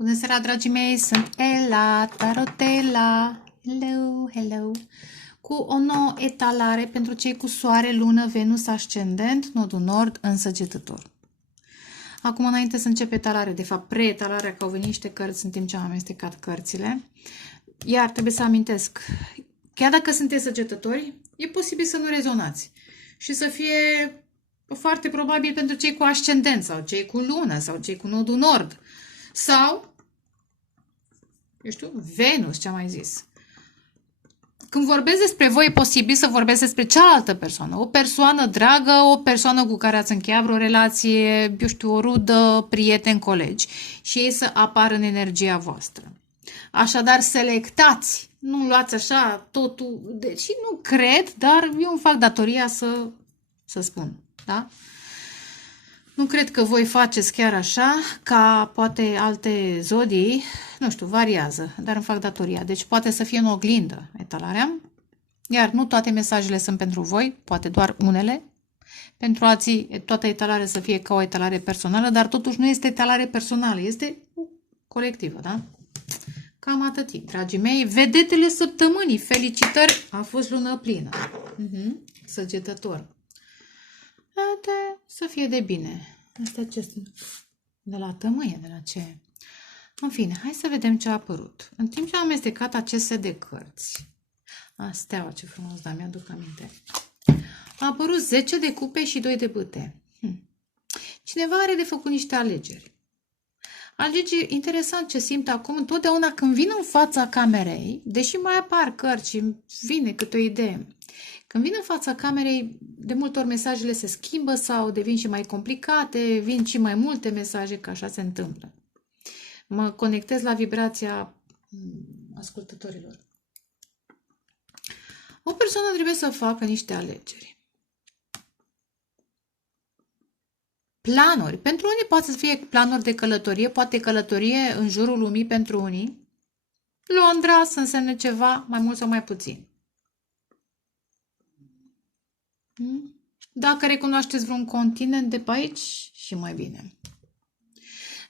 Bună seara, dragii mei, sunt Ela, Tarotela. Hello, hello. Cu o nouă etalare pentru cei cu soare, lună, Venus, ascendent, nodul nord, însăgetător. Acum, înainte să încep etalare, de fapt pre-etalarea, că au venit niște cărți în timp ce am amestecat cărțile, iar trebuie să amintesc, chiar dacă sunteți săgetători, e posibil să nu rezonați și să fie foarte probabil pentru cei cu ascendent sau cei cu lună sau cei cu nodul nord sau, eu știu, Venus, ce-am mai zis. Când vorbesc despre voi, e posibil să vorbesc despre cealaltă persoană. O persoană dragă, o persoană cu care ați încheiat vreo relație, eu știu, o rudă, prieten, colegi. Și ei să apară în energia voastră. Așadar, selectați. Nu luați așa totul. Deși nu cred, dar eu îmi fac datoria să spun. Da? Nu cred că voi faceți chiar așa, ca poate alte zodii, nu știu, variază, dar îmi fac datoria. Deci poate să fie în oglindă etalarea, iar nu toate mesajele sunt pentru voi, poate doar unele. Pentru alții, toată etalarea să fie ca o etalare personală, dar totuși nu este etalare personală, este colectivă, da? Cam atât, dragii mei. Vedetele săptămânii, felicitări, a fost lună plină. Săgetător. Să fie de bine. Astea ce sunt? De la tămâie, de la ce? În fine, hai să vedem ce a apărut. În timp ce am amestecat acest set de cărți. Steaua, ce frumos, dar mi-aduc aminte. A apărut 10 de cupe și 2 de bâte. Cineva are de făcut niște alegeri. Alegeri, interesant ce simt acum, întotdeauna când vin în fața camerei, deși mai apar cărți și vine câte o idee, când vin în fața camerei, de multe ori mesajele se schimbă sau devin și mai complicate, vin și mai multe mesaje, că așa se întâmplă. Mă conectez la vibrația ascultătorilor. O persoană trebuie să facă niște alegeri. Planuri. Pentru unii poate să fie planuri de călătorie, poate călătorie în jurul lumii pentru unii. Londra să însemne ceva, mai mult sau mai puțin. Dacă recunoașteți vreun continent de pe aici, și mai bine.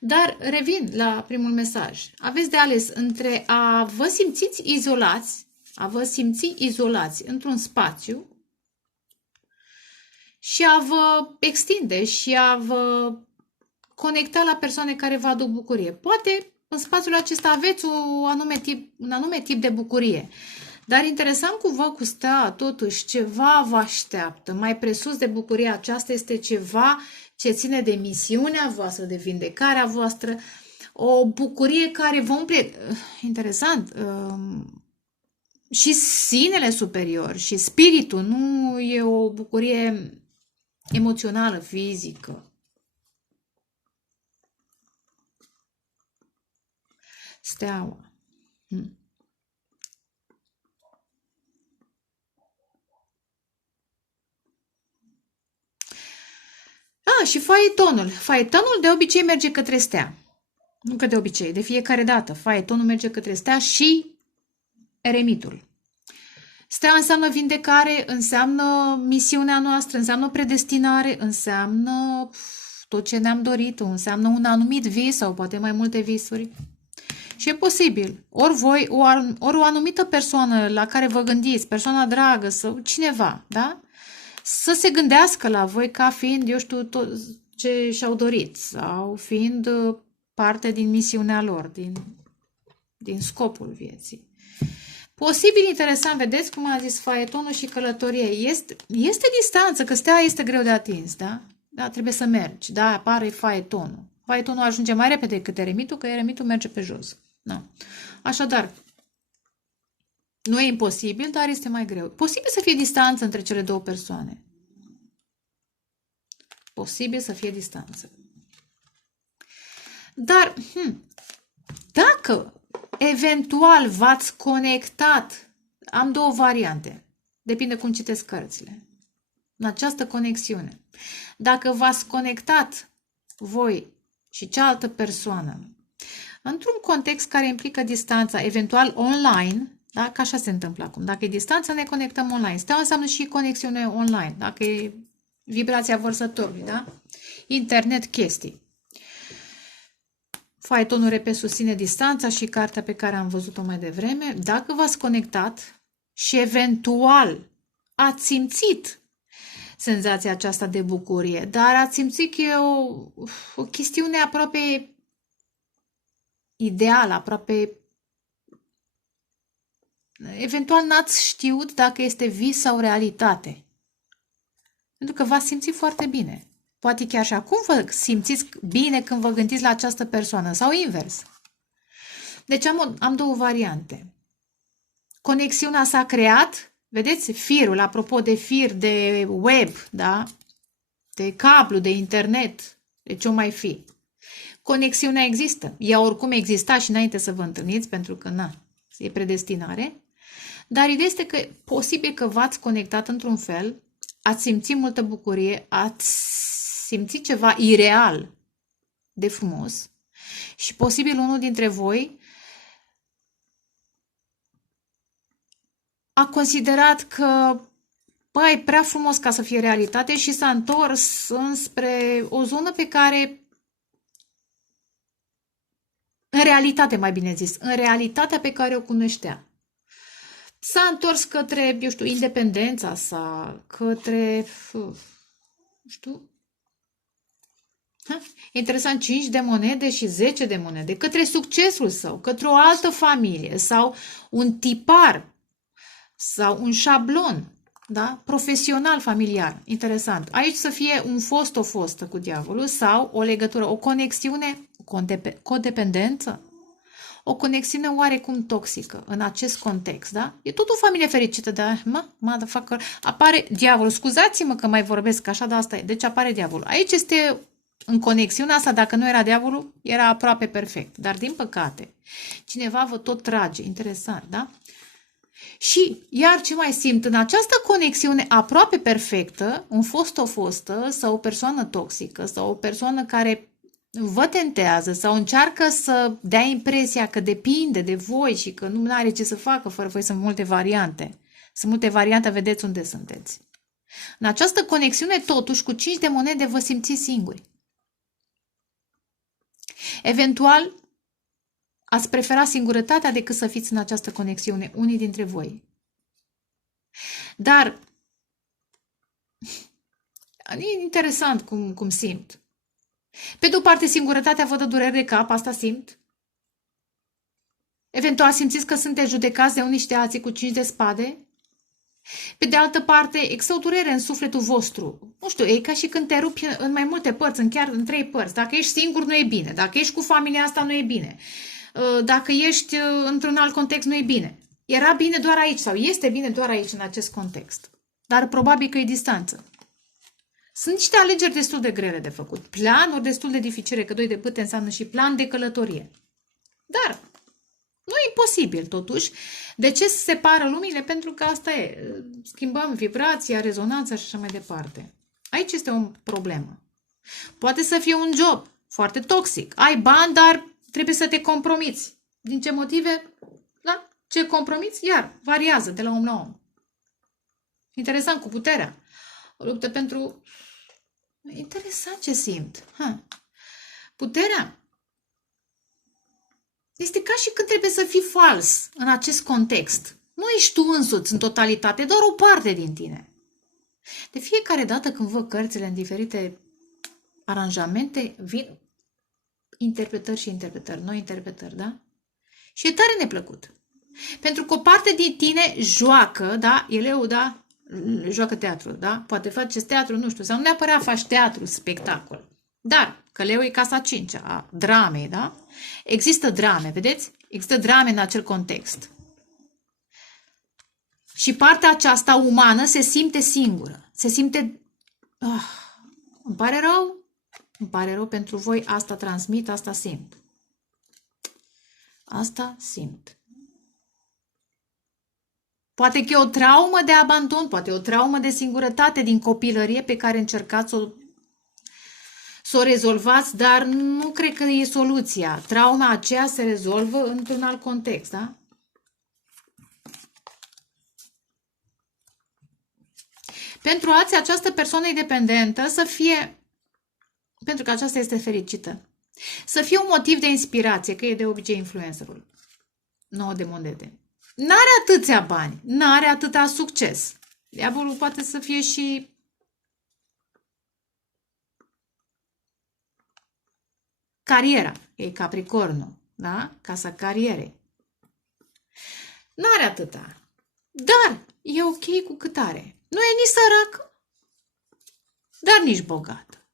Dar revin la primul mesaj. Aveți de ales între a vă simțiți izolați, a vă simți izolați într-un spațiu și a vă extinde și a vă conecta la persoane care vă aduc bucurie. Poate în spațiul acesta aveți un anume tip de bucurie. Dar interesant cumva cu stea, totuși, ceva vă așteaptă. Mai presus de bucuria aceasta este ceva ce ține de misiunea voastră, de vindecarea voastră, o bucurie care vă umple, interesant, și sinele superior, și spiritul, nu e o bucurie emoțională, fizică. Steaua. Și faetonul. Faetonul de obicei merge către stea. Nu că de obicei, de fiecare dată. Faetonul merge către stea și eremitul. Stea înseamnă vindecare, înseamnă misiunea noastră, înseamnă predestinare, înseamnă tot ce ne-am dorit, înseamnă un anumit vis sau poate mai multe visuri. Și e posibil, ori voi, ori o anumită persoană la care vă gândiți, persoana dragă sau cineva, da? Să se gândească la voi ca fiind, eu știu, tot ce și-au dorit sau fiind parte din misiunea lor, din scopul vieții. Posibil interesant, vedeți cum a zis faetonul și călătorie. Este distanță, că stea este greu de atins, da? Da, trebuie să mergi, da, apare faetonul. Faetonul ajunge mai repede decât eremitul, că eremitul merge pe jos. Da. Așadar, nu e imposibil, dar este mai greu. Posibil să fie distanță între cele două persoane. Posibil să fie distanță. Dar, dacă eventual v-ați conectat, am două variante, depinde cum citesc cărțile, în această conexiune. Dacă v-ați conectat voi și cealaltă persoană într-un context care implică distanța, eventual online, da? Că așa se întâmplă acum. Dacă e distanță, ne conectăm online. Steaua înseamnă și conexiune online. Dacă e vibrația vărsătorului, da? Internet, chestii. Faetonul RP susține distanța și cartea pe care am văzut-o mai devreme. Dacă v-ați conectat și eventual ați simțit senzația aceasta de bucurie, dar ați simțit că e o chestiune aproape ideală, aproape... Eventual n-ați știut dacă este vis sau realitate. Pentru că v-ați simțit foarte bine. Poate chiar și acum vă simțiți bine când vă gândiți la această persoană sau invers. Deci am două variante. Conexiunea s-a creat, vedeți, firul, apropo de fir, de web, da? De cablu, de internet, de ce o mai fi. Conexiunea există. Ea oricum exista și înainte să vă întâlniți, pentru că, na, e predestinare. Dar ideea este că posibil că v-ați conectat într-un fel, ați simțit multă bucurie, ați simțit ceva ireal de frumos și posibil unul dintre voi a considerat că băi, e prea frumos ca să fie realitate și s-a întors înspre o zonă pe care, în realitate mai bine zis, în realitatea pe care o cunoștea. S-a întors către, eu știu, independența sa, către, nu știu, interesant, 5 de monede și 10 de monede, către succesul său, către o altă familie sau un tipar sau un șablon, da? Profesional, familiar. Interesant. Aici să fie un fost, o fostă cu diavolul sau o legătură, o conexiune, codependență, o conexiune oarecum toxică în acest context, da? E tot o familie fericită, dar, motherfucker, apare diavolul. Scuzați-mă că mai vorbesc așa, dar asta e. Deci apare diavolul. Aici este, în conexiunea asta, dacă nu era diavolul, era aproape perfect. Dar, din păcate, cineva vă tot trage. Interesant, da? Și, iar ce mai simt în această conexiune aproape perfectă, un fost, o fostă sau o persoană toxică sau o persoană care vă tentează sau încearcă să dea impresia că depinde de voi și că nu are ce să facă fără voi, sunt multe variante. Sunt multe variante, vedeți unde sunteți. În această conexiune, totuși, cu 5 de monede vă simțiți singuri. Eventual, ați prefera singurătatea decât să fiți în această conexiune, unii dintre voi. Dar, e interesant cum simt. Pe de o parte, singurătatea vă dă durere de cap, asta simt. Eventual simțiți că sunteți judecați de unii și de alții cu 5 de spade. Pe de altă parte, există o durere în sufletul vostru. Nu știu, e ca și când te rupi în mai multe părți, chiar în 3 părți. Dacă ești singur, nu e bine. Dacă ești cu familia asta, nu e bine. Dacă ești într-un alt context, nu e bine. Era bine doar aici sau este bine doar aici, în acest context. Dar probabil că e distanță. Sunt niște alegeri destul de grele de făcut. Planuri destul de dificile, că 2 de bâte înseamnă și plan de călătorie. Dar nu e imposibil, totuși. De ce se separă lumile? Pentru că asta e. Schimbăm vibrația, rezonanța și așa mai departe. Aici este o problemă. Poate să fie un job foarte toxic. Ai bani, dar trebuie să te compromiți. Din ce motive? Da? Ce compromiți? Iar variază de la om la om. Interesant, cu puterea. O luptă pentru... Interesant ce simt. Puterea este ca și când trebuie să fii fals în acest context. Nu ești tu însuți în totalitate, doar o parte din tine. De fiecare dată când văd cărțile în diferite aranjamente, vin interpretări și interpretări, noi interpretări, da? Și e tare neplăcut. Pentru că o parte din tine joacă, da? Eleu, da? Joacă teatru, da? Poate faceți teatru, nu știu, sau nu neapărat faci teatru, spectacol. Dar, că leu e casa 5 a dramei, da? Există drame, vedeți? Există drame în acel context. Și partea aceasta umană se simte singură. Se simte... îmi pare rău? Îmi pare rău pentru voi, asta transmit, asta simt. Asta simt. Poate că e o traumă de abandon, poate e o traumă de singurătate din copilărie pe care încercați să o rezolvați, dar nu cred că e soluția. Trauma aceea se rezolvă într-un alt context, da? Pentru alții, această persoană independentă să fie, pentru că aceasta este fericită. Să fie un motiv de inspirație, că e de obicei influencerul. 9 de monede. N-are atâția bani, n-are atâta succes. Diavolul poate să fie și cariera. E Capricornul, da? Casa carierei. N-are atâta. Dar e ok cu cât are. Nu e nici sărac, dar nici bogată.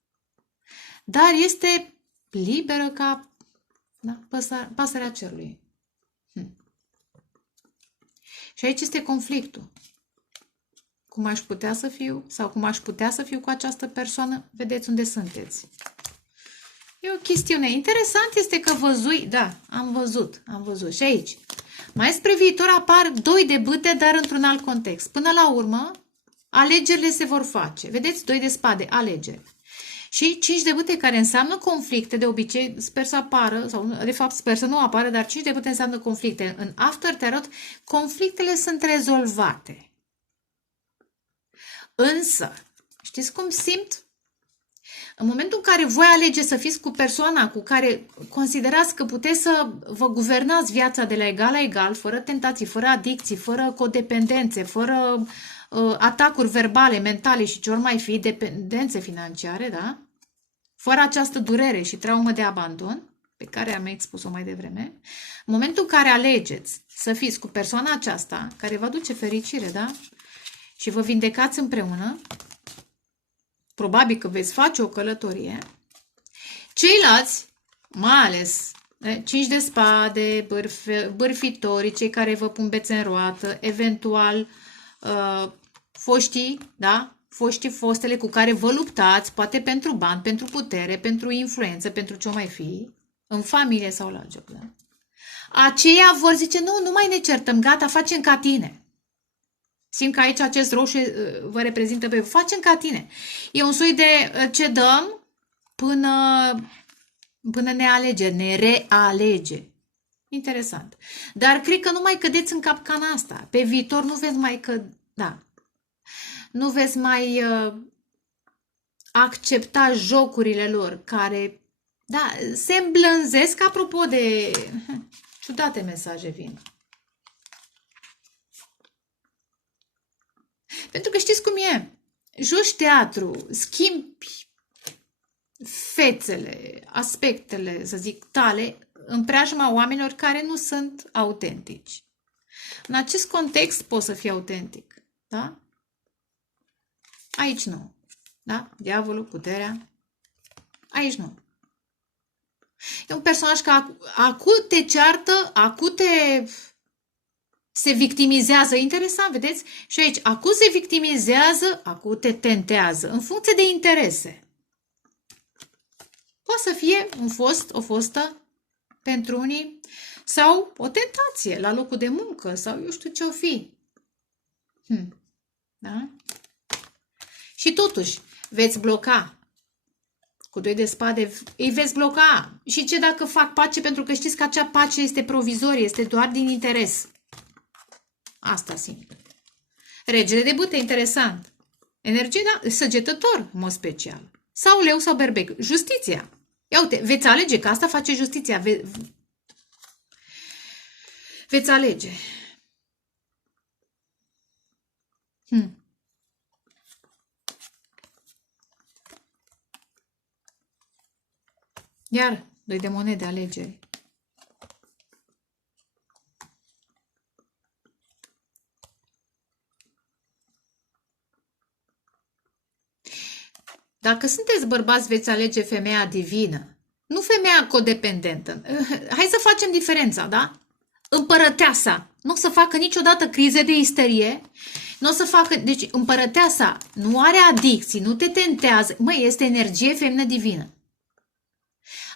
Dar este liberă ca, da, pasărea cerului. Și aici este conflictul. Cum aș putea să fiu sau cum aș putea să fiu cu această persoană? Vedeți unde sunteți. E o chestiune. Interesant este că văzui, da, am văzut. Și aici, mai spre viitor apar 2 de bâte, dar într-un alt context. Până la urmă, alegerile se vor face. Vedeți? 2 de spade, alegeri. Și 5 de bâte care înseamnă conflicte, de obicei sper să apară, sau de fapt sper să nu apară, dar 5 de bâte înseamnă conflicte. În After Tarot, conflictele sunt rezolvate. Însă, știți cum simt? În momentul în care voi alegeți să fiți cu persoana cu care considerați că puteți să vă guvernați viața de la egal la egal, fără tentații, fără adicții, fără codependențe, fără atacuri verbale, mentale și ce ori mai fi, dependențe financiare, da? Fără această durere și traumă de abandon, pe care am expus-o mai devreme, în momentul în care alegeți să fiți cu persoana aceasta, care vă aduce fericire, da? Și vă vindecați împreună, probabil că veți face o călătorie, ceilalți, mai ales 5 de spade, bârfitorii, cei care vă pun bețe în roată, eventual foștii, da? Fostele cu care vă luptați, poate pentru bani, pentru putere, pentru influență, pentru ce o mai fi, în familie sau la job, da? Aceia vor zice, nu mai ne certăm, gata, facem ca tine. Simt că aici acest roșu vă reprezintă pe facem ca tine. E un soi de ce dăm până ne alege, ne realege. Interesant. Dar cred că nu mai cădeți în capcana asta. Pe viitor nu veți mai nu veți mai accepta jocurile lor care, da, se îmblânzesc. Apropo de ciudate mesaje vin. Pentru că știți cum e? Joci teatru, schimbi fețele, aspectele, să zic, tale, în preajma oamenilor care nu sunt autentici. În acest context poți să fii autentic, da? Aici nu, da? Diavolul, puterea, aici nu. E un personaj care acut te ceartă, acut se victimizează. Interesant, vedeți? Și aici, acut se victimizează, acut te tentează, în funcție de interese. Poate să fie un fost, o fostă pentru unii, sau o tentație la locul de muncă, sau eu știu ce o fi. Da? Și totuși, veți bloca. Cu 2 de spade îi veți bloca. Și ce dacă fac pace? Pentru că știți că acea pace este provizorie, este doar din interes. Asta simt. Regele de bâte, interesant. Energie, da, săgetător, în mod special. Sau leu sau berbec. Justiția. Ia uite, veți alege, că asta face justiția. Veți alege. Iar, 2 de monede, alegeri. Dacă sunteți bărbați, veți alege femeia divină. Nu femeia codependentă. Hai să facem diferența, da? Împărăteasa. Nu o să facă niciodată crize de isterie. Nu o să facă... Deci, împărăteasa nu are adicții, nu te tentează. Măi, este energie feminină divină.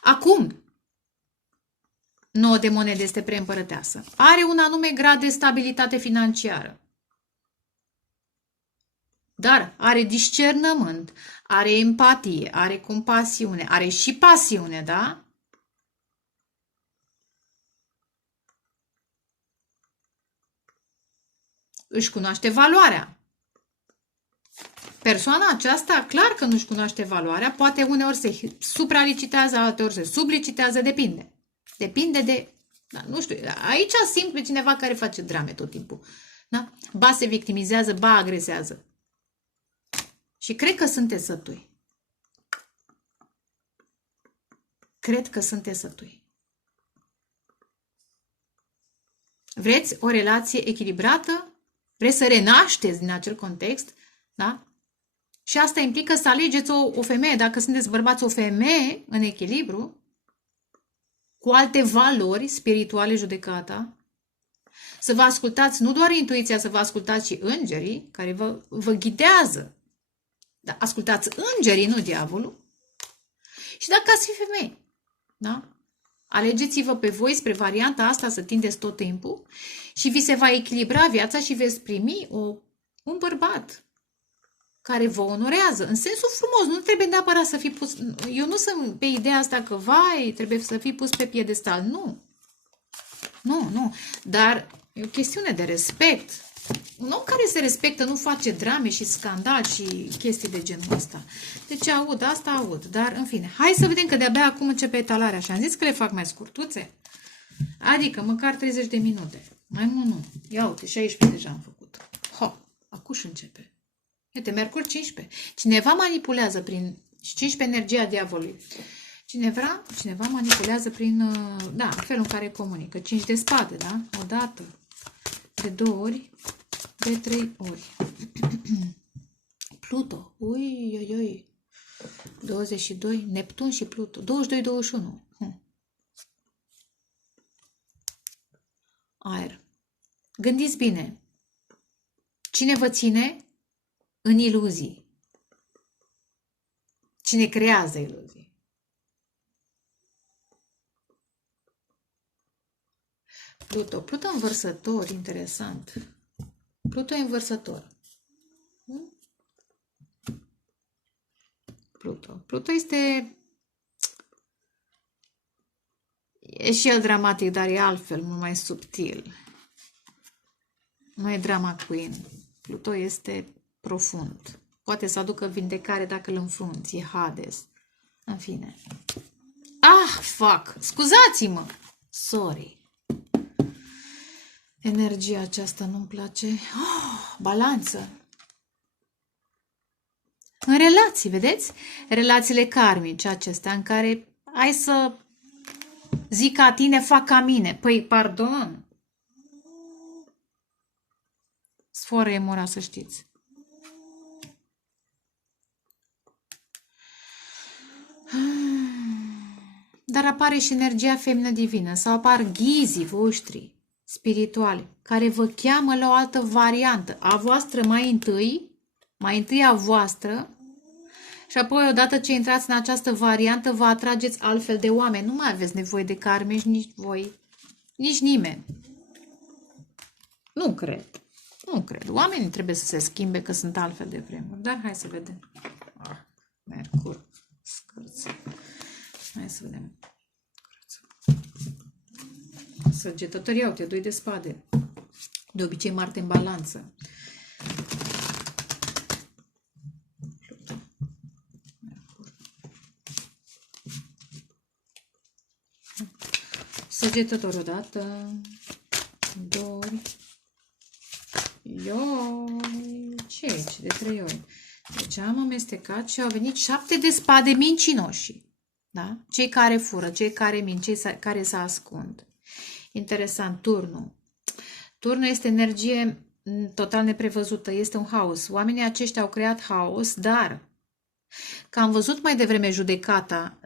Acum, 9 de monede este preîmpărăteasă. Are un anume grad de stabilitate financiară. Dar are discernământ, are empatie, are compasiune, are și pasiune, da? Își cunoaște valoarea. persoana aceasta clar că nu-și cunoaște valoarea, poate uneori se supralicitează, alteori se sublicitează, depinde. Depinde de, da, nu știu, aici simt pe cineva care face drame tot timpul. Da? Ba se victimizează, ba agresează. Și cred că sunteți sătui. Cred că sunteți sătui. Vreți o relație echilibrată? Vreți să renașteți din acel context? Da? Și asta implică să alegeți o femeie, dacă sunteți bărbați, o femeie în echilibru, cu alte valori spirituale, judecata, să vă ascultați nu doar intuiția, să vă ascultați și îngerii care vă ghidează. Da, ascultați îngerii, nu diavolul. Și dacă ați fi femei, da? Alegeți-vă pe voi spre varianta asta să tindeți tot timpul și vi se va echilibra viața și veți primi un bărbat care vă onorează. În sensul frumos, nu trebuie neapărat să fii pus... Eu nu sunt pe ideea asta că, vai, trebuie să fii pus pe piedestal. Nu. Nu. Dar e o chestiune de respect. Un om care se respectă nu face drame și scandal și chestii de genul ăsta. Deci aud. Dar, în fine, hai să vedem că de-abia acum începe etalarea. Și am zis că le fac mai scurtuțe. Adică măcar 30 de minute. Mai mult nu. Ia uite, 16 deja am făcut. Acum și începe. Uite, Mercur 15. Cineva manipulează prin 15 energia diavolului. Cineva manipulează prin, felul în care comunică. 5 de spade, da? O dată, de 2 ori, de 3 ori. Pluto. Ui. 22. Neptun și Pluto. 22-21. Aer. Gândiți bine. Cine vă ține în iluzii? Cine creează iluzii? Pluto învărsător, interesant. Pluto e învărsător. Pluto e și el dramatic, dar e altfel, mult mai subtil. Nu e drama queen. Pluto este profund. Poate să aducă vindecare dacă îl înfrunți. E Hades. În fine. Fuck! Scuzați-mă! Sorry. Energia aceasta nu-mi place. Balanță. În relații, vedeți? Relațiile karmice acestea în care hai să zic ca tine, fac ca mine. Păi, pardon. Sforă e mura, să știți. Dar apare și energia feminină divină sau apar ghizii voștri spirituale care vă cheamă la o altă variantă. A voastră mai întâi a voastră și apoi odată ce intrați în această variantă vă atrageți altfel de oameni. Nu mai aveți nevoie de karmici, nici voi, nici nimeni. Nu cred. Oamenii trebuie să se schimbe că sunt altfel de vremuri. Dar hai să vedem. Mercur. Scârță. Hai să vedem. Săgetătorii, uite, 2 de spade. De obicei Marte în balanță. Săgetător odată. 2. Ce de 3 ori. Deci am amestecat și au venit 7 de spade mincinoși. Da? Cei care fură, cei care mint, cei care se ascund. Interesant, turnul. Turnul este energie total neprevăzută, este un haos. Oamenii aceștia au creat haos, dar că am văzut mai devreme judecata,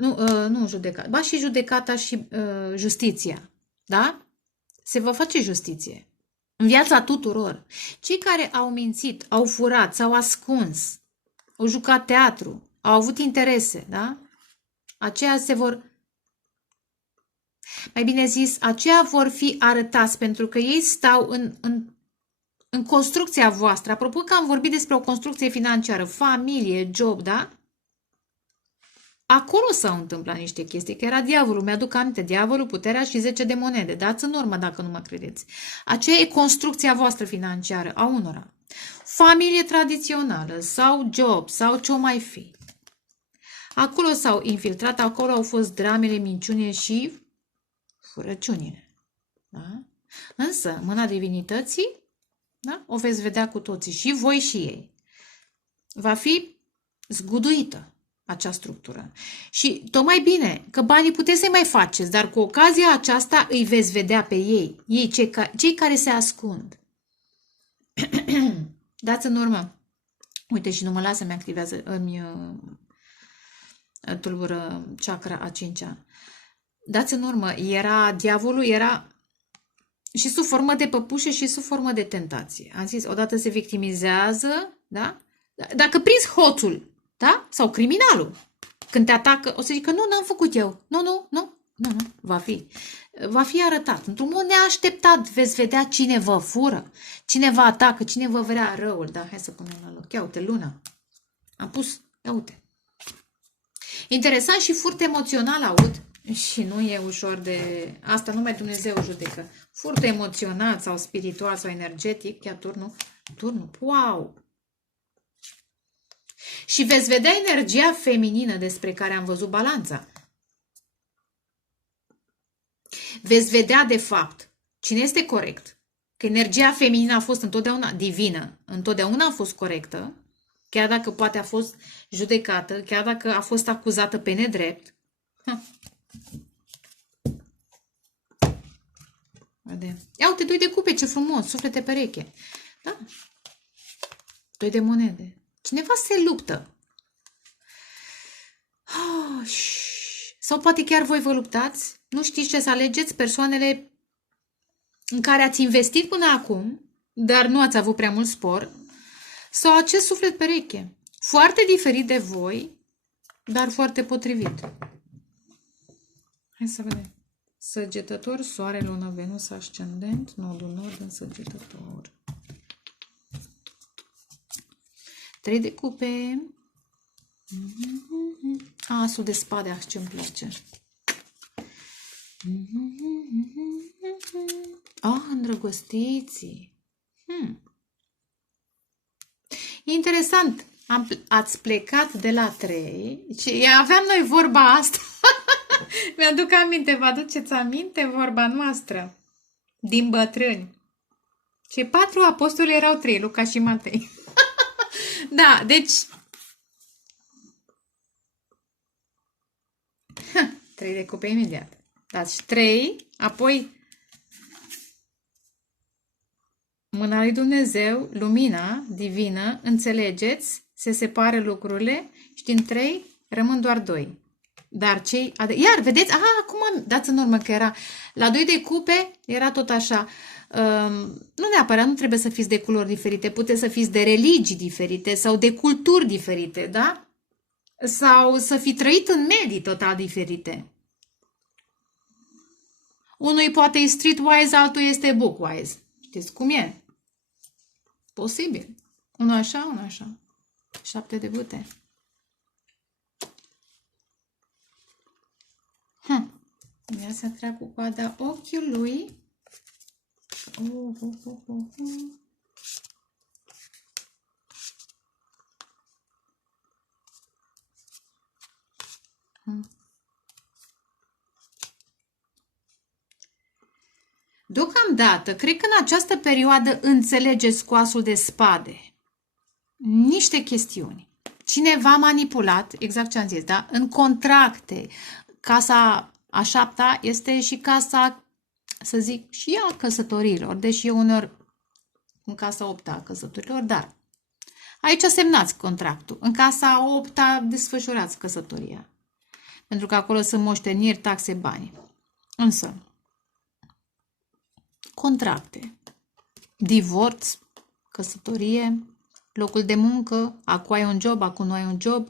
nu judecata, ba și judecata și justiția, da? Se va face justiție în viața tuturor. Cei care au mințit, au furat, s-au ascuns, au jucat teatru, au avut interese, da? Aceia se vor... Mai bine zis, aceia vor fi arătați pentru că ei stau în construcția voastră. Apropo că am vorbit despre o construcție financiară, familie, job, da? Acolo s-au întâmplat niște chestii, că era diavolul. Mi-aduc aminte, diavolul, puterea și 10 de monede. Dați în urmă dacă nu mă credeți. Aceea e construcția voastră financiară, a unora. familie tradițională sau job sau ce-o mai fi. Acolo s-au infiltrat, acolo au fost dramele, minciunile și furăciunile. Da? Însă, mâna divinității, da? O veți vedea cu toții, și voi și ei. Va fi zguduită acea structură. Și tocmai bine, că banii puteți să-i mai faceți, dar cu ocazia aceasta îi veți vedea pe ei cei care se ascund. Dați în urmă. Uite, și nu mă lasă, mi-activează, îmi tulbură chakra a 5-a. Dați în urmă, diavolul era și sub formă de păpușe și sub formă de tentație. Am zis, odată se victimizează, da? Dacă prinzi hoțul, da? Sau criminalul, când te atacă, o să zic că nu, n-am făcut eu. Nu, va fi arătat. Într-un mod neașteptat veți vedea cine vă fură, cine vă atacă, cine vă vrea răul. Da, hai să punem la loc. Ia uite, luna. Am pus, ia uite. Interesant și furt emoțional aud. Și nu e ușor de... Asta numai Dumnezeu judecă. Furt emoțional sau spiritual sau energetic, chiar turnul. Wow! Și veți vedea energia feminină despre care am văzut balanța. Veți vedea, de fapt, cine este corect. Că energia feminină a fost întotdeauna divină, întotdeauna a fost corectă, chiar dacă poate a fost judecată, chiar dacă a fost acuzată pe nedrept. Vedem. Ia uite, 2 de cupe, ce frumos, suflete pereche. Da? 2 de monede. Cineva se luptă. Sau poate chiar voi vă luptați. Nu știți ce să alegeți, persoanele în care ați investit până acum, dar nu ați avut prea mult spor, sau acest suflet pereche. Foarte diferit de voi, dar foarte potrivit. Hai să vedem. Săgetător, soare, lună, Venus, ascendent, nodul nord în Săgetător. 3 de cupe. Asul de spade, ce-mi place. Îndrăgostiții. Interesant. Ați plecat de la 3. Aveam noi vorba asta. Mi-aduc aminte, vă aduceți aminte vorba noastră din bătrâni. Cei 4 apostoli erau 3, Luca și Matei. Da, deci 3 de cupe imediat. Dați 3, apoi mâna lui Dumnezeu, lumina divină, înțelegeți, se separă lucrurile și din 3 rămân doar 2. Dar iar, vedeți? Acum dați în urmă că era la 2 de cupe, era tot așa. Nu neapărat, nu trebuie să fiți de culori diferite, puteți să fiți de religii diferite sau de culturi diferite, da? Sau să fi trăit în medii total diferite. Unul poate e streetwise, altul este bookwise. Știți cum e? Posibil. Unul așa, unul așa. 7 de bâte. Ia să trag cu coada ochiului. Deocamdată, cred că în această perioadă înțelegeți cu asul de spade niște chestiuni. Cineva manipulat, exact ce am zis, da? În contracte. Casa a 7-a este și casa, să zic, și ea căsătorilor, deși e uneori în casa 8-a căsătorilor, dar aici semnați contractul. În casa 8-a desfășurați căsătoria. Pentru că acolo sunt moșteniri, taxe, bani. Însă, contracte, divorț, căsătorie, locul de muncă, acum ai un job, acum nu ai un job.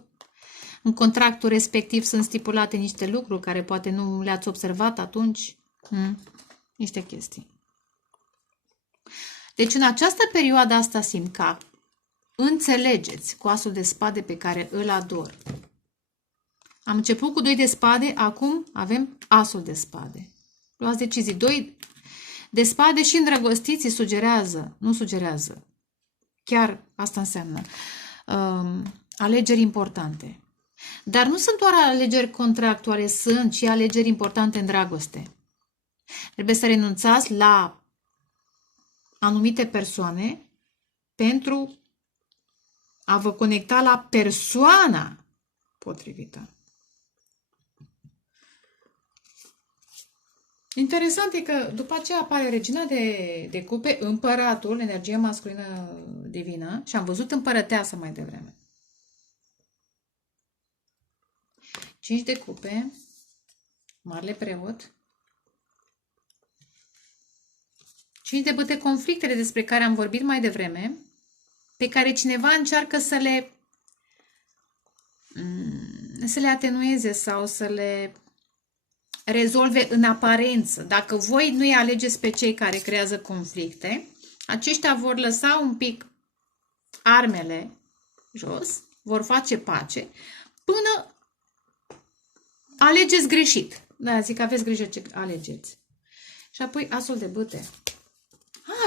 În contractul respectiv sunt stipulate niște lucruri care poate nu le-ați observat atunci. Niște chestii. Deci în această perioadă asta simt că înțelegeți cu asul de spade pe care îl ador. Am început cu 2 de spade, acum avem asul de spade. Luați decizii. 2 de spade și îndrăgostiții sugerează, nu sugerează. Chiar asta înseamnă. Alegeri importante. Dar nu sunt doar alegeri contractuale, sunt și alegeri importante în dragoste. Trebuie să renunțați la anumite persoane pentru a vă conecta la persoana potrivită. Interesant e că după aceea apare regina de cupe, împăratul, energia masculină divină, și am văzut împărăteasă mai devreme. 5 de cupe, marele preot, 5 de bâte, conflictele despre care am vorbit mai devreme, pe care cineva încearcă să le atenueze sau să le rezolve în aparență. Dacă voi nu-i alegeți pe cei care creează conflicte, aceștia vor lăsa un pic armele jos, vor face pace, până alegeți greșit. Da, zic, aveți grijă ce alegeți. Și apoi asul de bâte.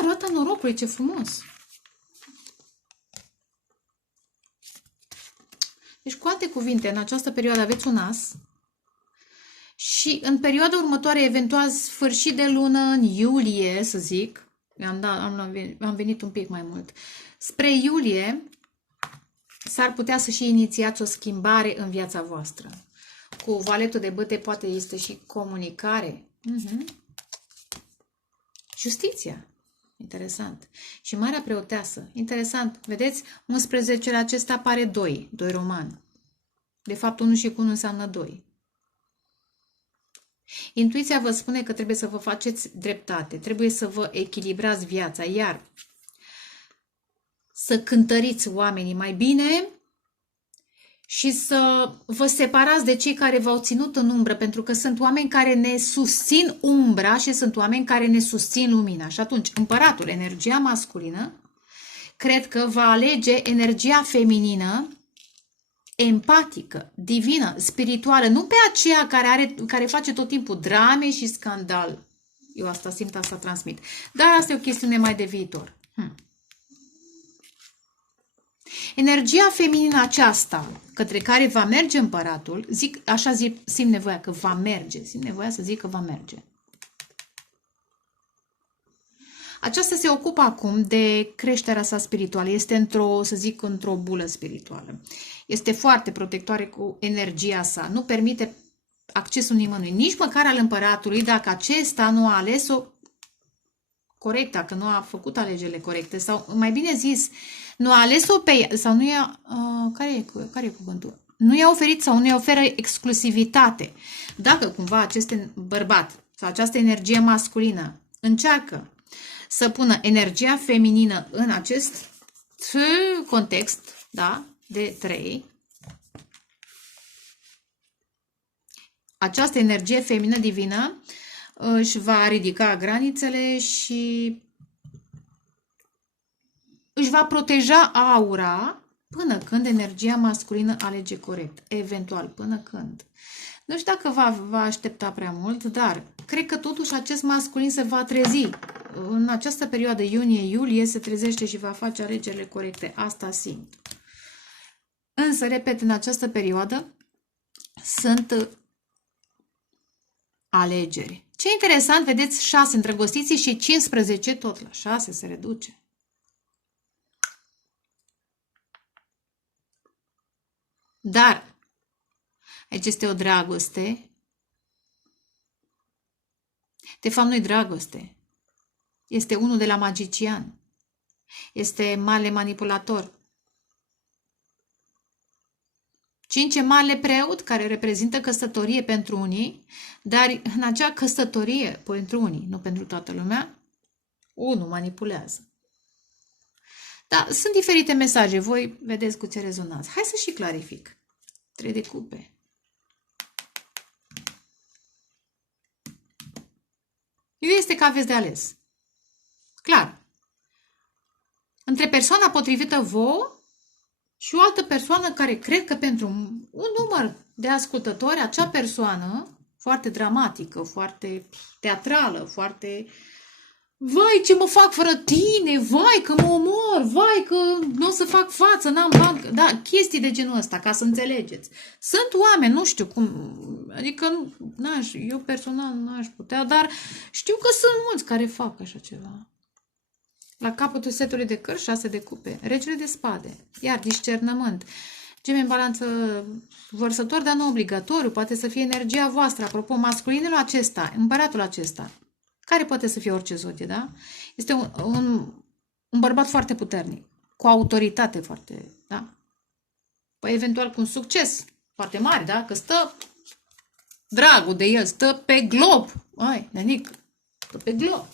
Roata norocului, ce frumos! Deci, cu alte cuvinte, în această perioadă aveți un as și în perioada următoare, eventual sfârșit de lună, în iulie, să zic, am venit un pic mai mult, spre iulie s-ar putea să și inițiați o schimbare în viața voastră. Cu valetul de bâte poate este și comunicare. Justiția. Interesant. Și Marea Preoteasă. Interesant. Vedeți? 11-le acesta apare 2 roman. De fapt, 1 și cu 1 înseamnă 2. Intuiția vă spune că trebuie să vă faceți dreptate, trebuie să vă echilibrați viața, iar să cântăriți oamenii mai bine și să vă separați de cei care v-au ținut în umbră, pentru că sunt oameni care ne susțin umbra și sunt oameni care ne susțin lumina. Și atunci, împăratul, energia masculină, cred că va alege energia feminină, empatică, divină, spirituală, nu pe aceea care face tot timpul drame și scandal. Eu asta simt, asta transmit. Dar asta e o chestiune mai de viitor. Energia feminină aceasta, către care va merge împăratul, simt nevoia că va merge, simt nevoia să zic că va merge. Aceasta se ocupă acum de creșterea sa spirituală, este într-o bulă spirituală. Este foarte protectoare cu energia sa, nu permite accesul nimănui, nici măcar al împăratului, dacă acesta nu a ales-o corect, dacă nu a făcut alegerile corecte, sau mai bine zis, nu a ales-o pe ea, sau nu i-a, care e cuvântul? Nu i-a oferit sau nu i-a oferă exclusivitate. Dacă cumva acest bărbat sau această energie masculină încearcă să pună energia feminină în acest context, da, de 3, această energie feminină divină își va ridica granițele și își va proteja aura până când energia masculină alege corect. Eventual, până când. Nu știu dacă va aștepta prea mult, dar cred că totuși acest masculin se va trezi. În această perioadă, iunie-iulie, se trezește și va face alegerile corecte. Asta simt. Însă, repet, în această perioadă sunt alegeri. Ce interesant, vedeți, 6 îndrăgostiții și 15 tot la 6 se reduce. Dar aici este o dragoste. De fapt, nu-i dragoste. Este unul de la magician. Este mare manipulator. 5 mare preot, care reprezintă căsătorie pentru unii, dar în acea căsătorie pentru unii, nu pentru toată lumea, unul manipulează. Da, sunt diferite mesaje, voi vedeți cu ce rezonați. Hai să și clarific. 3 de cupe. Este că aveți de ales. Clar. Între persoana potrivită vouă și o altă persoană care cred că pentru un număr de ascultători, acea persoană foarte dramatică, foarte teatrală, foarte Vai, ce mă fac fără tine, vai că mă omor, vai că nu o să fac față, n-am bani. Da, chestii de genul ăsta, ca să înțelegeți. Sunt oameni, nu știu cum, adică eu personal n-aș putea, dar știu că sunt mulți care fac așa ceva. La capătul setului de cărți, 6 de cupe, regele de spade, iar discernământ. Geme în balanță vărsător, dar nu obligatoriu, poate să fie energia voastră. Apropo, masculinul acesta, împăratul acesta, care poate să fie orice zodie, da? Este un bărbat foarte puternic, cu autoritate foarte, da? Păi eventual cu un succes foarte mare, da? Că stă dragul de el, stă pe glob. Ai, nenic, stă pe glob.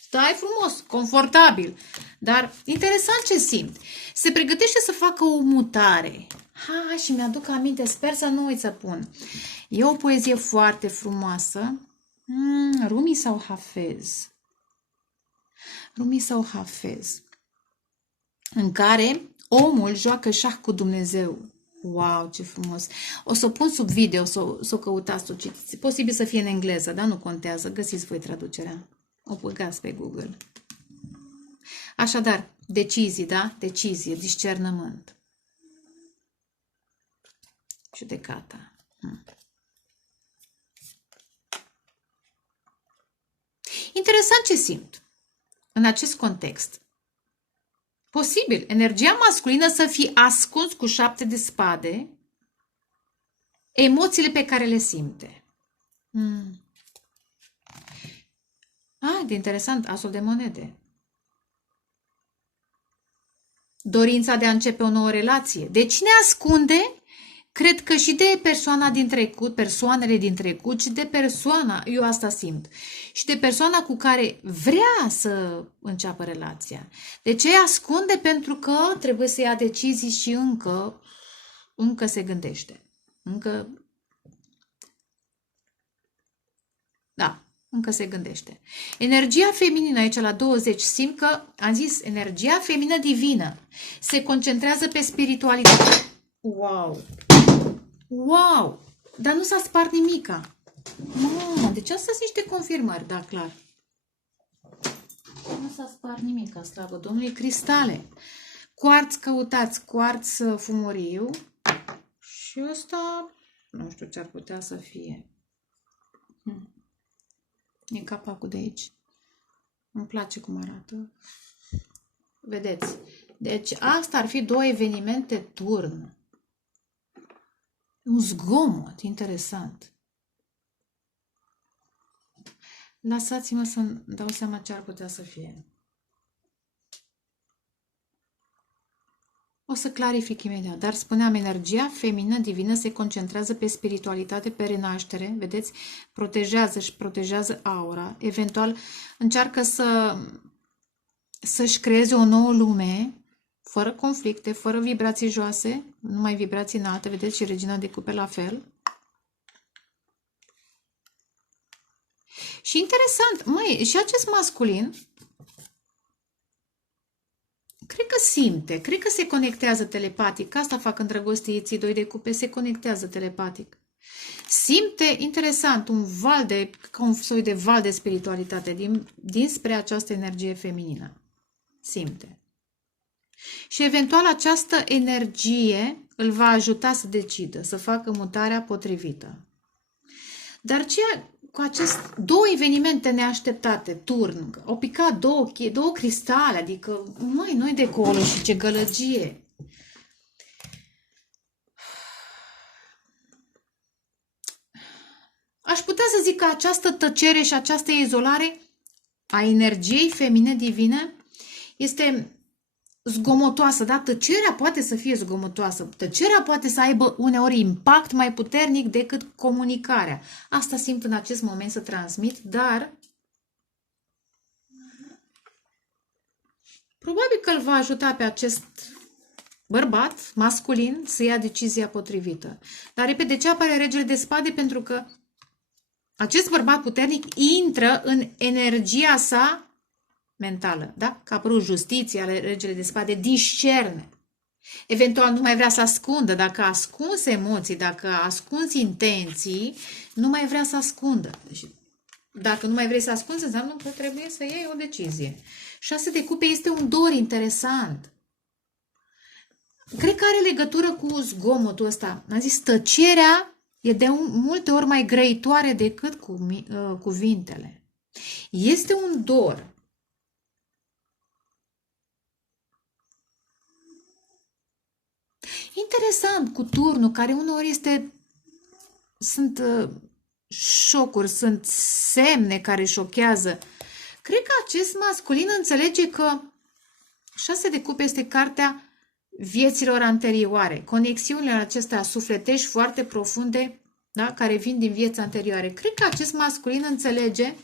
Stai frumos, confortabil. Dar interesant ce simt. Se pregătește să facă o mutare. Ha, și mi-aduc aminte, sper să nu uit să pun. E o poezie foarte frumoasă. Rumi sau Hafez? Rumi sau Hafez? În care omul joacă șah cu Dumnezeu. Wow, ce frumos! O să o pun sub video, să o căutați, să o citiți. Posibil să fie în engleză, dar nu contează. Găsiți voi traducerea. O băgați pe Google. Așadar, decizii, da? Decizie, discernământ. Judecata. Interesant ce simt în acest context. Posibil, energia masculină să fie ascuns cu 7 de spade emoțiile pe care le simte. De interesant, asul de monede. Dorința de a începe o nouă relație. De cine ascunde? Cred că și de persoana din trecut, persoanele din trecut și de persoana, eu asta simt, și de persoana cu care vrea să înceapă relația. De ce ascunde? Pentru că trebuie să ia decizii și încă se gândește. Încă se gândește. Energia feminină aici la 20, simt că, am zis, energia feminină divină se concentrează pe spiritualitate. Wow! Wow! Dar nu s-a spart nimica. Mamă, deci astea sunt niște confirmări, da, clar. Nu s-a spart nimica, slavă Domnului. Cristale. Cuarț căutați, cuarț fumuriu. Și ăsta, nu știu ce ar putea să fie. E capacul de aici. Îmi place cum arată. Vedeți? Deci asta ar fi 2 evenimente turn. Un zgomot interesant. Lăsați-mă să-mi dau seama ce ar putea să fie. O să clarific imediat, dar spuneam, energia feminină divină se concentrează pe spiritualitate, pe renaștere, vedeți? Protejează aura, eventual încearcă să-și creeze o nouă lume, fără conflicte, fără vibrații joase, numai vibrații înalte, vedeți? Și regina de cupe la fel. Și interesant, măi, și acest masculin, cred că simte, cred că se conectează telepatic. Asta fac îndrăgostiții, 2 de cupe, se conectează telepatic. Simte, interesant, ca un soi de val de spiritualitate dinspre această energie feminină. Simte. Și eventual această energie îl va ajuta să decidă, să facă mutarea potrivită. Dar cu aceste 2 evenimente neașteptate, turn, au picat 2 cristale, adică, măi, noi de acolo și ce gălăgie. Aș putea să zic că această tăcere și această izolare a energiei feminine divine este zgomotoasă, da? Tăcerea poate să fie zgomotoasă. Tăcerea poate să aibă uneori impact mai puternic decât comunicarea. Asta simt în acest moment să transmit, dar probabil că îl va ajuta pe acest bărbat masculin să ia decizia potrivită. Dar, repede, de ce apare regele de spade? Pentru că acest bărbat puternic intră în energia sa mentală, da? Că a apărut justiția, regele de spade, discerne. Eventual nu mai vrea să ascundă. Dacă a ascuns emoții, dacă a ascuns intenții, nu mai vrea să ascundă. Deci, Dacă nu mai vrei să ascunzi, înseamnă că trebuie să iei o decizie. 6 de cupe este un dor interesant. Cred că are legătură cu zgomotul ăsta. Am zis, tăcerea e de multe ori mai grăitoare decât cuvintele. Este un dor. Interesant cu turnul, care uneori sunt șocuri, sunt semne care șochează. Cred că acest masculin înțelege că 6 de cupe este cartea vieților anterioare, conexiunile acestea sufletești foarte profunde, da, care vin din vieți anterioare. Cred că acest masculin înțelege,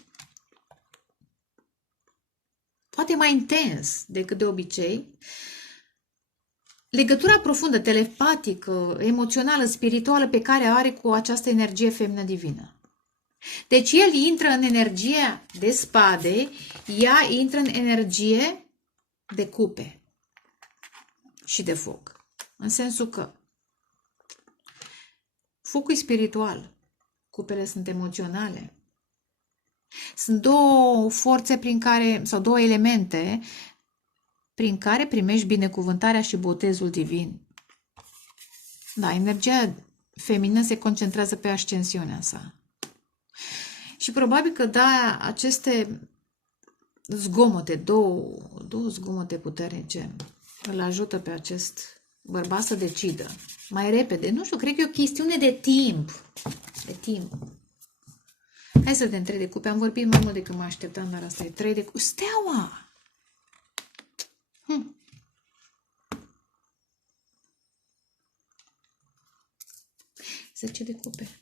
poate mai intens decât de obicei, legătura profundă, telepatică, emoțională, spirituală pe care are cu această energie feminină divină. Deci el intră în energie de spade, ea intră în energie de cupe și de foc. În sensul că focul e spiritual, cupele sunt emoționale. Sunt două forțe prin care, sau două elemente prin care primești binecuvântarea și botezul divin. Da, energia feminină se concentrează pe ascensiunea sa. Și probabil că da, aceste zgomote, două zgomote puternice, îl ajută pe acest bărbat să decidă mai repede. Nu știu, cred că e o chestiune de timp. De timp. Hai să vedem 3 de cupe. Am vorbit mai mult decât mă așteptam, dar asta e 3 de cupe. Steaua! 10 de cupe.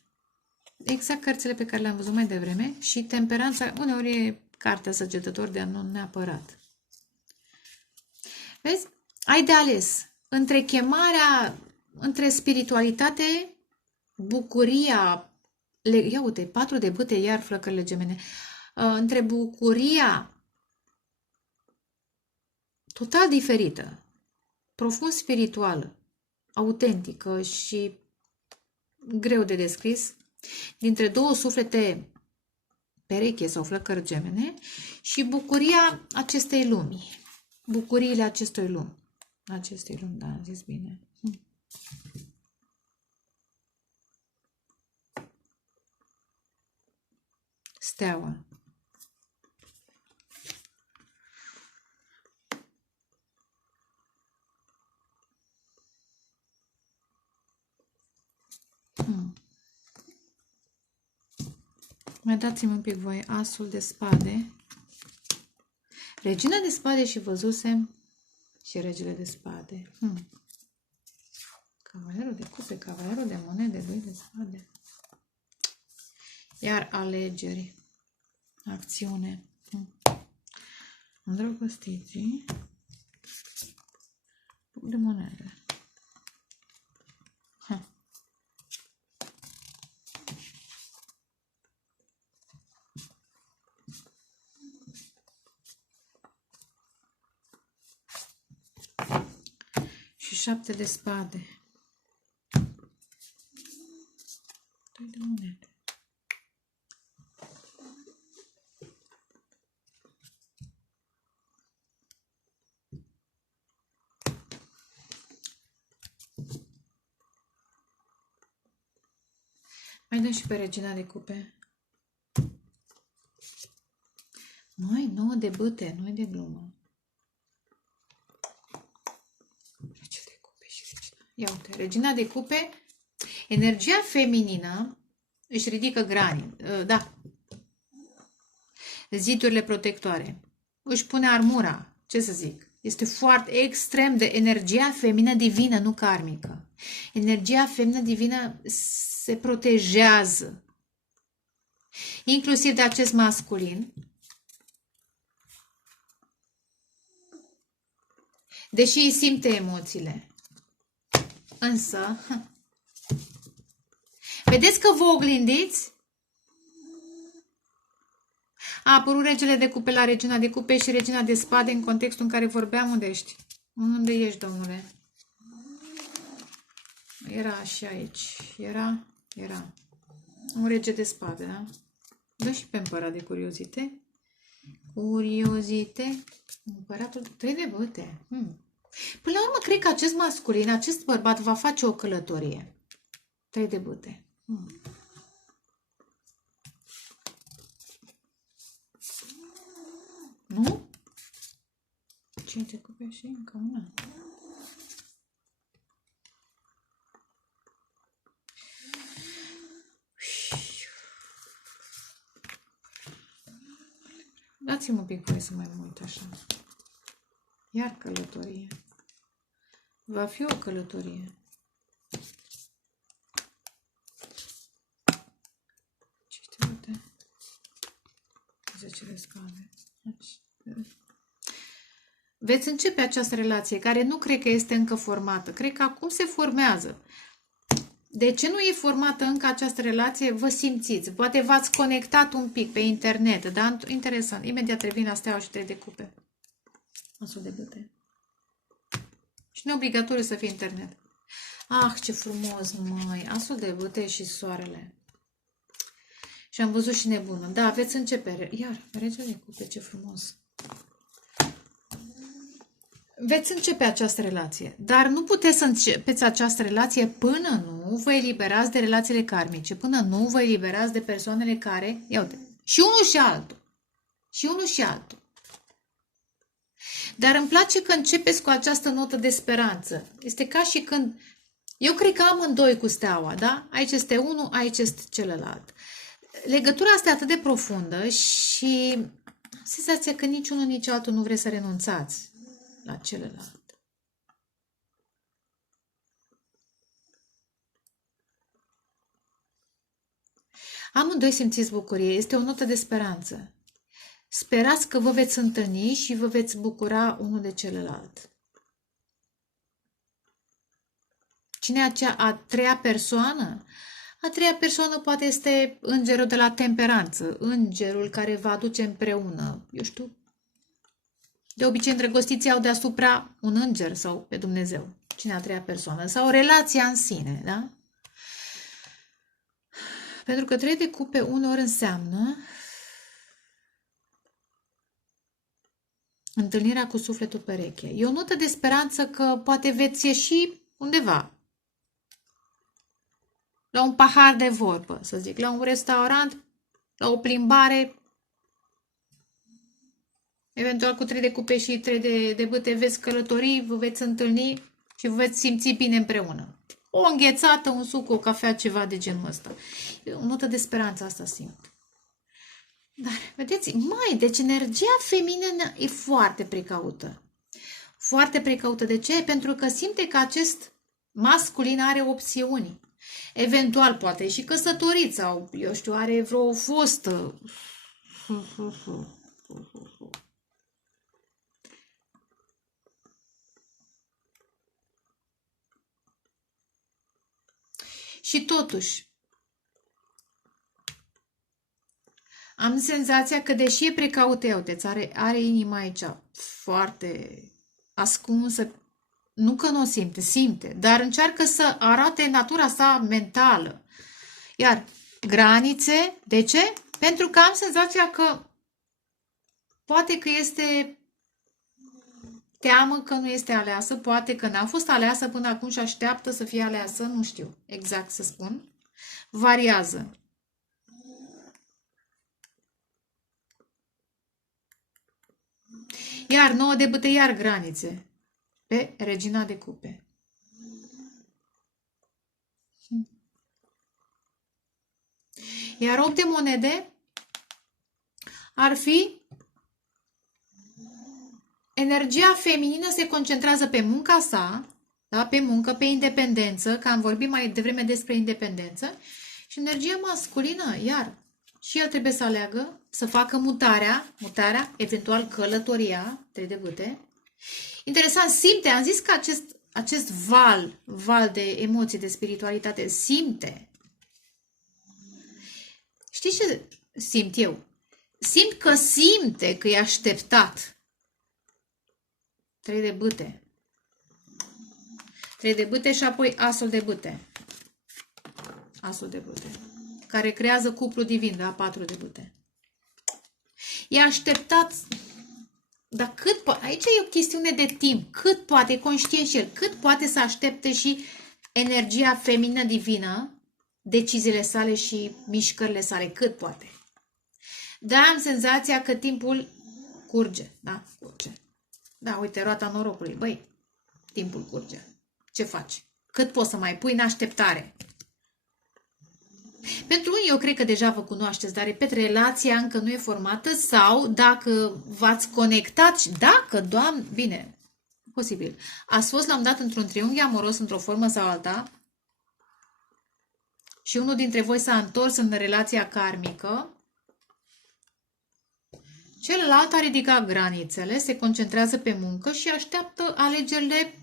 Exact cărțile pe care le-am văzut mai devreme și temperanța, uneori e cartea săgetător, de nu neapărat. Vezi? Ai de ales între chemarea, între spiritualitate, bucuria, ia uite, 4 de bâte, iar flăcările gemene, între bucuria total diferită, profund spirituală, autentică și greu de descris, dintre două suflete pereche sau flăcări gemene și bucuria acestei lumi. Bucuriile acestui lumi. Acestei lumi, da, am zis bine. Steaua. Mai dați-mi un pic voie. Asul de spade. Regina de spade și văzusem și regele de spade. Cavalerul de cupe, cavalerul de monede, 2 de spade. Iar alegeri. Acțiune. Îndrăgostiții. De monede. Și 7 de spade. 2 de monede. Mai dăm și pe regina de cupe. Măi, 9 de bâte, nu e de glumă. Regina de cupe și regina. Ia uite, regina de cupe, energia feminină își ridică granii, da, zidurile protectoare, își pune armura, ce să zic, este foarte extrem de energia feminină divină, nu karmică. Energia feminină divină se protejează, inclusiv de acest masculin, deși îi simte emoțiile. Însă, vedeți că vă oglindiți? A apărut regele de cupe la regina de cupe și regina de spade în contextul în care vorbeam. Unde ești? Unde ești, domnule? Era și aici. Era un rege de spade, da? Dă și pe împărat de curiozite. Curiozite. Împăratul 3 de băte. Până la urmă, cred că acest masculin, acest bărbat va face o călătorie. 3 de băte. Nu? 5 de cupe și încă una. Dați-mi un pic voie să mai mă uit așa. Iar călătorie. Va fi o călătorie. Ce te uite? 10 de scale. Veți începe această relație, care nu cred că este încă formată. Cred că acum se formează. De ce nu e formată încă această relație? Vă simțiți. Poate v-ați conectat un pic pe internet. Dar interesant. Imediat revin la steaua și 3 de cupe. Asul de băte. Și nu e obligatoriu să fie internet. Ah, ce frumos, măi. Asul de băte și soarele. Și am văzut și nebună. Da, aveți începere. Iar, regele de cupe, ce frumos. Veți începe această relație, dar nu puteți să începeți această relație până nu vă eliberați de relațiile karmice, până nu vă eliberați de persoanele care, ia uite, și unul și altul, și unul și altul. Dar îmi place că începeți cu această notă de speranță. Este ca și când, eu cred că amândoi cu steaua, da? Aici este unul, aici este celălalt. Legătura asta e atât de profundă și senzația că nici unul, nici altul nu vreți să renunțați la celălalt. Amândoi simțiți bucurie. Este o notă de speranță. Sperați că vă veți întâlni și vă veți bucura unul de celălalt. Cine e acea a treia persoană? A treia persoană poate este îngerul de la temperanță, îngerul care vă aduce împreună, eu știu. De obicei, îndrăgostiții au deasupra un înger sau pe Dumnezeu. Cine a treia persoană? Sau relația în sine, da? Pentru că 3 de cupe uneori înseamnă întâlnirea cu sufletul pereche. E o notă de speranță că poate veți ieși undeva. La un pahar de vorbă, să zic, la un restaurant, la o plimbare, eventual cu 3 de cupe și 3 de bâte veți călători, vă veți întâlni și vă veți simți bine împreună. O înghețată, un suc, o cafea, ceva de genul ăsta. E o notă de speranță, asta simt. Dar, vedeți, deci energia feminină e foarte precaută. Foarte precaută. De ce? Pentru că simte că acest masculin are opțiuni. Eventual, poate și căsătorit sau, eu știu, are vreo fostă. Și totuși, am senzația că deși e precaută, uiteți, are inima aici foarte ascunsă, nu că nu o simte, dar încearcă să arate natura sa mentală. Iar granițe, de ce? Pentru că am senzația că poate că este teamă că nu este aleasă, poate că n-a fost aleasă până acum și așteaptă să fie aleasă, nu știu exact să spun. Variază. Iar 9 de bâte, iar granițe pe regina de cupe. Iar 8 de monede ar fi energia feminină se concentrează pe munca sa, da? Pe muncă, pe independență, că am vorbit mai devreme despre independență, și energia masculină, iar și el trebuie să aleagă, să facă mutarea, eventual călătoria, 3 de bâte. Interesant, simte, am zis că acest val de emoții, de spiritualitate, simte. Știți ce simt eu? Simt că simte că e așteptat. 3 de bâte. 3 de bâte și apoi asul de bâte. Asul de bâte. care creează cuplu divin, da? 4 de bâte. E așteptat, dar cât aici e o chestiune de timp, cât poate, conștient și el, cât poate să aștepte și energia feminină divină, deciziile sale și mișcările sale, cât poate. Dar am senzația că timpul curge, da? Curge. Da, uite, roata norocului, băi, timpul curge. Ce faci? Cât poți să mai pui în așteptare? Pentru unii eu cred că deja vă cunoașteți, dar repet, relația încă nu e formată sau dacă v-ați conectat și dacă, Doamne, bine, posibil, ați fost la un dat într-un triunghi amoros într-o formă sau alta și unul dintre voi s-a întors în relația karmică, celălalt a ridicat granițele, se concentrează pe muncă și așteaptă alegerile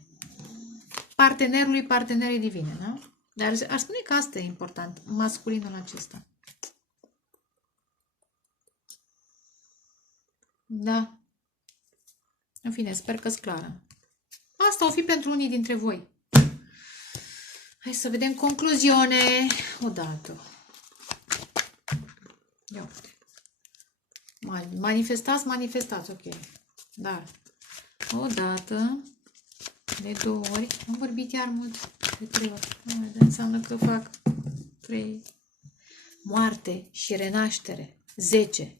partenerii divine, da? Dar ar spune că asta e important, masculinul acesta. Da. În fine, sper că-s clară. Asta o fi pentru unii dintre voi. Hai să vedem concluziune. Odată. Ia uite. Manifestați, ok. Dar, odată, de 2 ori, am vorbit iar mult, de 3 ori. Înseamnă că fac 3. Moarte și renaștere, 10.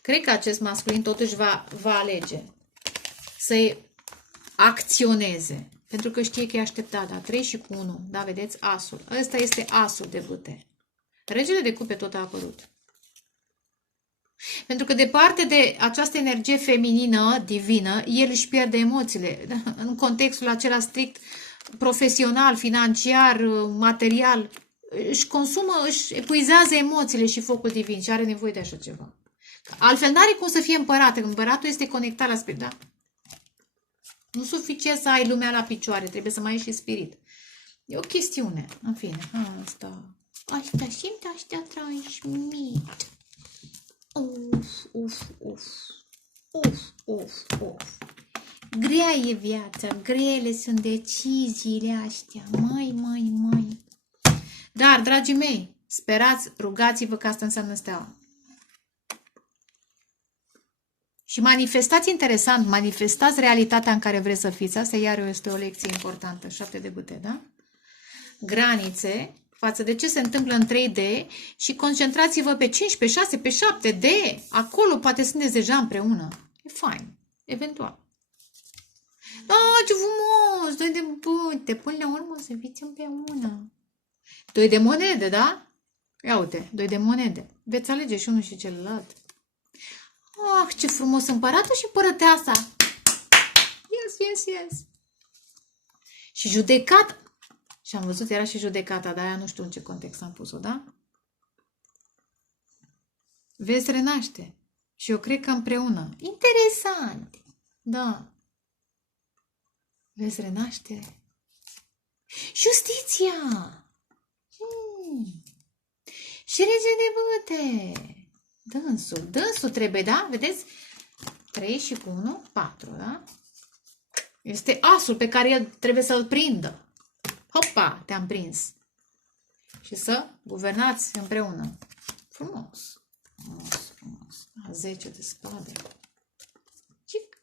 Cred că acest masculin totuși va alege să acționeze, pentru că știe că e așteptat, da? 3 și cu 1, da, vedeți, asul. Ăsta este asul de bâte. Regele de cupe tot a apărut. Pentru că departe de această energie feminină, divină, el își pierde emoțiile. În contextul acela strict profesional, financiar, material, își epuizează emoțiile și focul divin și are nevoie de așa ceva. Altfel n-are cum să fie împărat. Împăratul este conectat la spirit, da? Nu suficient să ai lumea la picioare, trebuie să mai ai și spirit. E o chestiune, în fine. Asta simt aștia transmit. Uf. Grea e viața, grele sunt deciziile astea. Măi. Dar, dragii mei, sperați, rugați-vă că asta înseamnă steaua. Și manifestați interesant, manifestați realitatea în care vreți să fiți. Asta iar este o lecție importantă. 7 de bâte, da? Granițe față de ce se întâmplă în 3D și concentrați-vă pe 5, pe 6, pe 7D. Acolo poate sunteți deja împreună. E fain. Eventual. Da, ce frumos! 2 de bâte. Până la urmă o să fiți împreună. 2 de monede, da? Ia uite, 2 de monede. Veți alege și unul și celălalt. Ah, ce frumos, împăratul și împărăteasa. Yes. Și judecat. Și am văzut, era și judecata, dar aia nu știu în ce context am pus-o, da? Veți renaște. Și eu cred că împreună. Interesant. Da. Veți renaște. Justiția. Și rege de bâte. Dânsul trebuie, da? Vedeți? 3 și cu 1, 4, da? Este asul pe care el trebuie să-l prindă. Hopa, te-am prins. Și să guvernați împreună. Frumos. 10 de spade. Cic.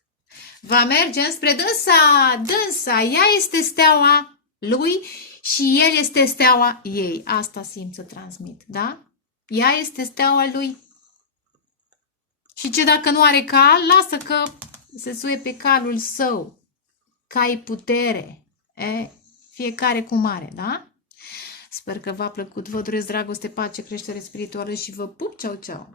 Va merge înspre dânsa. Ea este steaua lui și el este steaua ei. Asta simt să transmit, da? Ea este steaua lui. Și ce dacă nu are cal, lasă că se suie pe calul său. Că ai putere. Fiecare cum are, da? Sper că v-a plăcut. Vă doresc dragoste, pace, creștere spirituală și vă pup. Ceau, ceau!